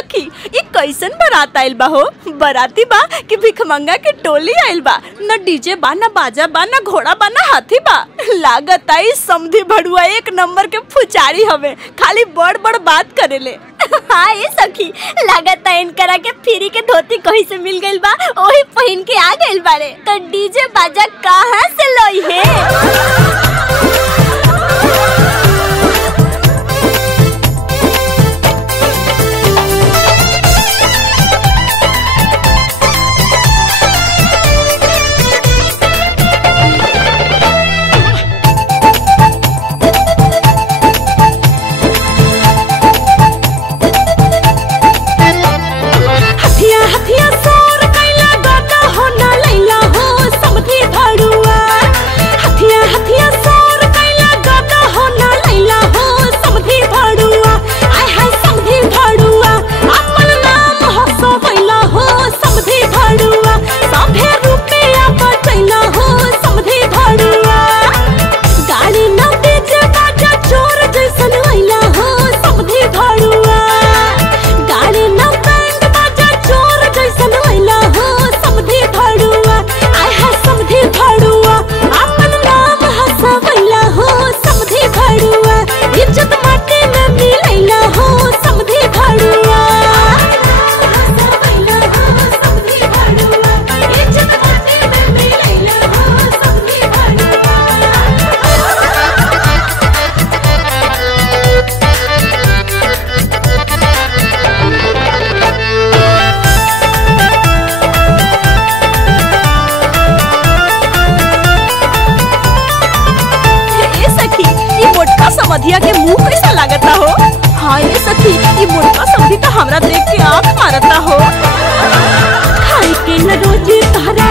सखी ये कैसन बारात आइल बा हो? बाराती बा कि भिखमंगा के टोली आइल बा? न डीजे बा, न बाजा बा, न घोड़ा बा, न हाथी बा। लागत आई समधी भड़ुआ एक नंबर के फुचारी हवे, खाली बड़ बड़ बात करेले। हाँ ये सखी, लागत है इनकरा के फ्री के धोती कहीं से मिल गइल बा, वही पहन के आ गइल बारे। तो डीजे बाजा कहाँ से लई है? समधिया के मुंह कैसा लागता हो? हाँ ये सखी, ये मोटका समधी तो हमरा देख के आँख मारता हो। खाए के न रोज तारा